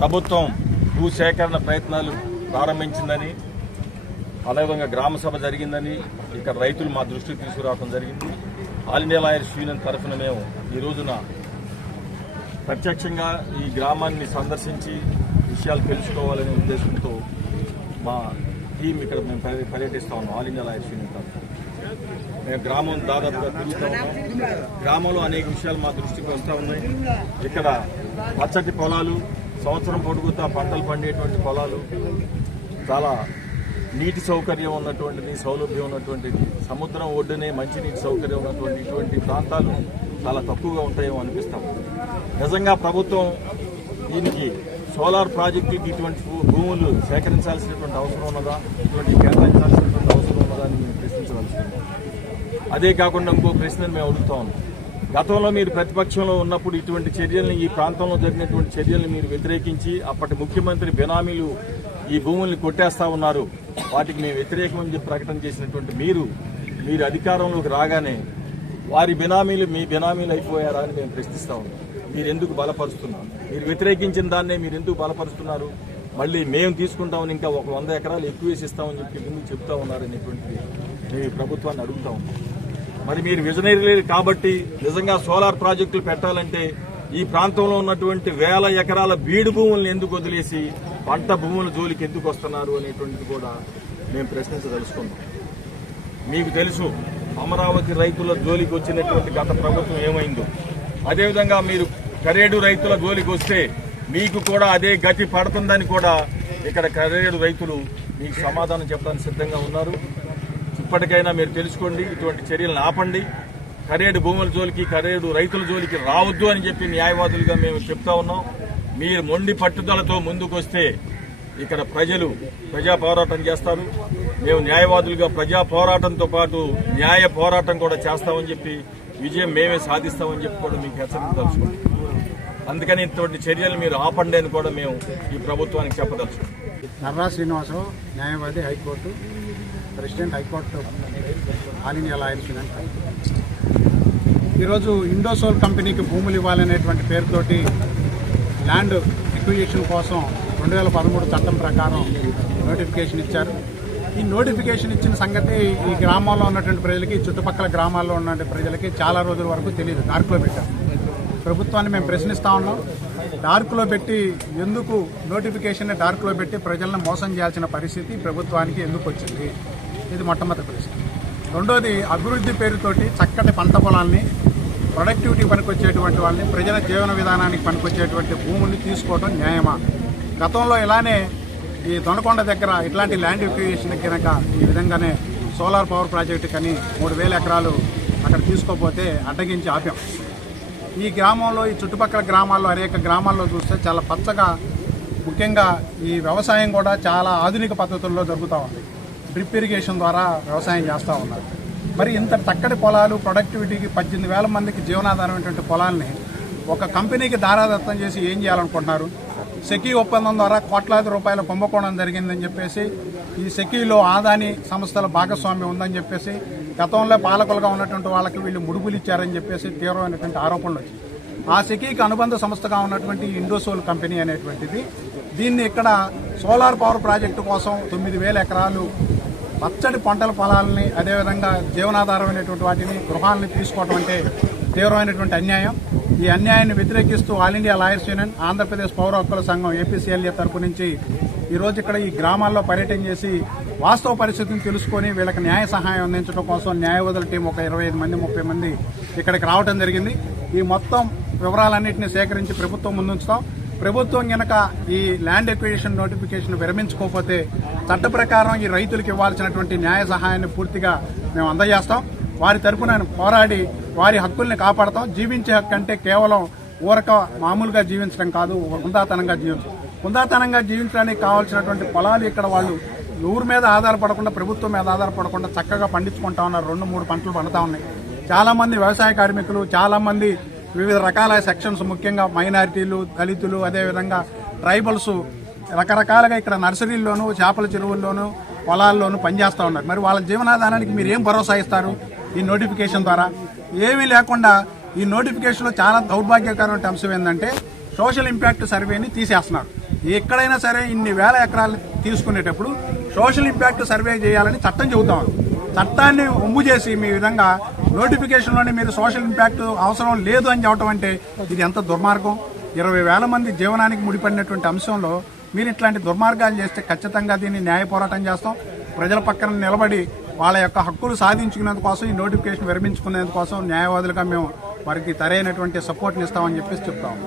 ప్రభుత్వం భూ సేకరణ ప్రయత్నాలు ప్రారంభించిందని అదేవిధంగా గ్రామ సభ జరిగిందని ఇక్కడ రైతులు మా దృష్టికి తీసుకురావడం జరిగింది. ఆల్ ఇండియా లాయర్స్ యూనియన్ తరఫున మేము ఈ రోజున ప్రత్యక్షంగా ఈ గ్రామాన్ని సందర్శించి విషయాలు తెలుసుకోవాలనే ఉద్దేశంతో మా టీం ఇక్కడ మేము పర్యటిస్తా ఉన్నాం ఆల్ ఇండియా లాయర్స్ యూనియన్ తరఫున. మేము గ్రామం దాదాపుగా తిరుగుతూ ఉన్నాం. గ్రామంలో అనేక విషయాలు మా దృష్టికి వస్తూ ఉన్నాయి. ఇక్కడ పచ్చటి పొలాలు సంవత్సరం పొడుగుతా పంటలు పండేటువంటి పొలాలు చాలా నీటి సౌకర్యం ఉన్నటువంటిది సౌలభ్యం ఉన్నటువంటిది సముద్రం ఒడ్డునే మంచినీటి సౌకర్యం ఉన్నటువంటి ఇటువంటి ప్రాంతాలు చాలా తక్కువగా ఉంటాయేమో అనిపిస్తాం నిజంగా ప్రభుత్వం దీనికి సోలార్ ప్రాజెక్టుకి ఇటువంటి భూ- భూములు సేకరించాల్సినటువంటి అవసరం ఉన్నదా? ఇటువంటి కేటాయించాల్సినటువంటి అవసరం ఉన్నదా అని మేము ప్రశ్నించవలసి అదే కాకుండా ఇంకో ప్రశ్నను మేము అడుగుతా ఉన్నాం. గతంలో మీరు ప్రతిపక్షంలో ఉన్నప్పుడు ఇటువంటి చర్యల్ని ఈ ప్రాంతంలో జరిగినటువంటి చర్యల్ని మీరు వ్యతిరేకించి అప్పటి ముఖ్యమంత్రి బెనామీలు ఈ భూముల్ని కొట్టేస్తా ఉన్నారు. వాటికి మేము వ్యతిరేకమని చెప్పి ప్రకటన చేసినటువంటి మీరు మీరు అధికారంలోకి రాగానే వారి బినామీలు మీ బినామీలు అయిపోయారా అని మేము ప్రశ్నిస్తా ఉన్నాం. మీరు ఎందుకు బలపరుస్తున్నారు? మీరు వ్యతిరేకించిన దాన్నే మీరు ఎందుకు బలపరుస్తున్నారు? మళ్ళీ మేము తీసుకుంటామని ఇంకా ఒక వంద ఎకరాలు ఎక్కువ వేసి ఇస్తామని చెప్పి ముందు చెప్తా ఉన్నారనేటువంటి మేము ప్రభుత్వాన్ని అడుగుతా ఉన్నాం. మరి మీరు విజనరీ కాబట్టి నిజంగా సోలార్ ప్రాజెక్టులు పెట్టాలంటే ఈ ప్రాంతంలో ఉన్నటువంటి వేల ఎకరాల బీడు భూములను ఎందుకు వదిలేసి పంట భూముల జోలికి ఎందుకు వస్తున్నారు అనేటువంటిది కూడా మేము ప్రశ్నించదలుచుకున్నాం. మీకు తెలుసు అమరావతి రైతుల జోలికి వచ్చినటువంటి గత ప్రభుత్వం ఏమైందో. అదేవిధంగా మీరు కరేడు రైతుల జోలికి వస్తే మీకు కూడా అదే గతి పడుతుందని కూడా ఇక్కడ కరేడు రైతులు మీకు సమాధానం చెప్పడానికి సిద్ధంగా ఉన్నారు. ఇప్పటికైనా మీరు తెలుసుకోండి ఇటువంటి చర్యలను ఆపండి. కరేడు భూముల జోలికి కరేడు రైతుల జోలికి రావద్దు అని చెప్పి న్యాయవాదులుగా మేము చెప్తా ఉన్నాం. మీరు మొండి పట్టుదలతో ముందుకొస్తే ఇక్కడ ప్రజలు ప్రజా పోరాటం చేస్తారు. మేము న్యాయవాదులుగా ప్రజా పోరాటంతో పాటు న్యాయ పోరాటం కూడా చేస్తామని చెప్పి విజయం మేమే సాధిస్తామని చెప్పి కూడా మీకు హెచ్చరించదలుచుకోండి అందుకని ఇటువంటి చర్యలు మీరు ఆపండి అని కూడా మేము ఈ ప్రభుత్వానికి చెప్పదలుచుకోండి నర్రా శ్రీనివాసరావు న్యాయవాది high court. President high court all India lawyers ఈరోజు ఇండోసోల్ కంపెనీకి భూములు ఇవ్వాలనేటువంటి పేరుతోటి ల్యాండ్ ఎక్విజిషన్ కోసం రెండు వేల పదమూడు చట్టం ప్రకారం నోటిఫికేషన్ ఇచ్చారు. ఈ నోటిఫికేషన్ ఇచ్చిన సంగతి ఈ గ్రామాల్లో ఉన్నటువంటి ప్రజలకి చుట్టుపక్కల గ్రామాల్లో ఉన్నటువంటి ప్రజలకి చాలా రోజుల వరకు తెలియదు డార్క్లో పెట్టారు. ప్రభుత్వాన్ని మేము ప్రశ్నిస్తా ఉన్నాం. డార్క్లో పెట్టి ఎందుకు నోటిఫికేషన్ డార్క్లో పెట్టి ప్రజలను మోసం చేయాల్సిన పరిస్థితి ప్రభుత్వానికి ఎందుకు వచ్చింది? ఇది మొట్టమొదటి ప్రశ్న. రెండోది అభివృద్ధి పేరుతోటి చక్కటి పంట పొలాల్ని ప్రొడక్టివిటీ పనికొచ్చేటువంటి వాళ్ళని ప్రజల జీవన విధానానికి పనికొచ్చేటువంటి భూముల్ని తీసుకోవడం న్యాయమా? గతంలో ఇలానే ఈ దొనకొండ దగ్గర ఇట్లాంటి ల్యాండ్ ఎక్విజిషన్ కనుక ఈ విధంగానే సోలార్ పవర్ ప్రాజెక్టు కని మూడు వేల ఎకరాలు అక్కడ తీసుకోపోతే అడ్డగించి ఆపాం. ఈ గ్రామంలో ఈ చుట్టుపక్కల గ్రామాల్లో అనేక గ్రామాల్లో చూస్తే చాలా పచ్చగా ముఖ్యంగా ఈ వ్యవసాయం కూడా చాలా ఆధునిక పద్ధతుల్లో జరుగుతూ ఉంది. డ్రిప్ ఇరిగేషన్ ద్వారా వ్యవసాయం చేస్తూ ఉన్నారు. మరి ఇంత చక్కటి పొలాలు ప్రొడక్టివిటీకి పద్దెనిమిది వేల మందికి జీవనాధారమైనటువంటి పొలాల్ని ఒక కంపెనీకి దారాదత్తం చేసి ఏం చేయాలనుకుంటున్నారు? సెకీ ఒప్పందం ద్వారా కోట్లాది రూపాయల కుంభకోణం జరిగిందని చెప్పేసి ఈ సెకీలో ఆదాని సంస్థల భాగస్వామ్యం ఉందని చెప్పేసి గతంలో పాలకులుగా ఉన్నటువంటి వాళ్ళకి వీళ్ళు ముడుగులు ఇచ్చారని చెప్పేసి తీవ్రమైనటువంటి ఆరోపణలు వచ్చాయి. ఆ సెకీకి అనుబంధ సంస్థగా ఉన్నటువంటి ఇండోసోల్ కంపెనీ అనేటువంటిది దీన్ని ఇక్కడ సోలార్ పవర్ ప్రాజెక్టు కోసం తొమ్మిది వేల ఎకరాలు పచ్చడి పంటల పొలాలని అదేవిధంగా జీవనాధారమైనటువంటి వాటిని గృహాలని తీసుకోవటం అంటే తీవ్రమైనటువంటి అన్యాయం. ఈ అన్యాయాన్ని వ్యతిరేకిస్తూ all India lawyers union Andhra Pradesh పౌర హక్కుల సంఘం ఏపీసీఎల్ఏ తరపు నుంచి ఈ రోజు ఇక్కడ ఈ గ్రామాల్లో పర్యటన చేసి వాస్తవ పరిస్థితిని తెలుసుకొని వీళ్ళకి న్యాయ సహాయం అందించడం కోసం న్యాయవాదుల టీం ఒక ఇరవై ఐదు మంది ముప్పై మంది ఇక్కడికి రావడం జరిగింది. ఈ మొత్తం వివరాలన్నింటినీ సేకరించి ప్రభుత్వం ముందుంచుతాం. ప్రభుత్వం గనక ఈ ల్యాండ్ ఎక్విజిషన్ నోటిఫికేషన్ విరమించుకోకపోతే చట్ట ప్రకారం ఈ రైతులకు ఇవ్వాల్సినటువంటి న్యాయ సహాయాన్ని పూర్తిగా మేము అందజేస్తాం. వారి తరపున పోరాడి వారి హక్కుల్ని కాపాడతాం. జీవించే హక్కు అంటే కేవలం ఊరక మామూలుగా జీవించడం కాదు హుందాతనంగా జీవించడం హుందాతనంగా జీవించడానికి కావాల్సినటువంటి పొలాలు ఇక్కడ వాళ్ళు ఊరి మీద ఆధారపడకుండా ప్రభుత్వం మీద ఆధారపడకుండా చక్కగా పండించుకుంటా ఉన్నారు. రెండు మూడు పంటలు పండుతా ఉన్నాయి. చాలా మంది వ్యవసాయ కార్మికులు చాలా మంది వివిధ రకాల సెక్షన్స్ ముఖ్యంగా మైనారిటీలు దళితులు అదేవిధంగా ట్రైబల్స్ రకరకాలుగా ఇక్కడ నర్సరీల్లోనూ చేపల చెరువుల్లోనూ పొలాల్లోనూ పనిచేస్తూ ఉన్నారు. మరి వాళ్ళ జీవనాధారానికి మీరు ఏం భరోసా ఇస్తారు? ఈ నోటిఫికేషన్ ద్వారా. ఏమీ లేకుండా ఈ నోటిఫికేషన్లో చాలా దౌర్భాగ్యకరమైన అంశం ఏంటంటే సోషల్ ఇంపాక్ట్ సర్వేని తీసేస్తున్నారు ఎక్కడైనా సరే ఇన్ని వేల ఎకరాలు తీసుకునేటప్పుడు సోషల్ ఇంపాక్ట్ సర్వే చేయాలని చట్టం చెబుతాం చట్టాన్ని ఒమ్ము చేసి మీ విధంగా నోటిఫికేషన్లోనే మీరు సోషల్ ఇంపాక్ట్ అవసరం లేదు అని చెప్పడం అంటే ఇది ఎంత దుర్మార్గం? ఇరవై వేల మంది జీవనానికి ముడిపడినటువంటి అంశంలో మీరు ఇట్లాంటి దుర్మార్గాలు చేస్తే ఖచ్చితంగా దీన్ని న్యాయ పోరాటం చేస్తాం. ప్రజల పక్కన నిలబడి వాళ్ళ యొక్క హక్కులు సాధించుకునేందుకోసం ఈ నోటిఫికేషన్ విరమించుకునేందుకోసం న్యాయవాదులుగా మేము వారికి సరైనటువంటి సపోర్ట్ని ఇస్తామని చెప్పేసి చెప్తాము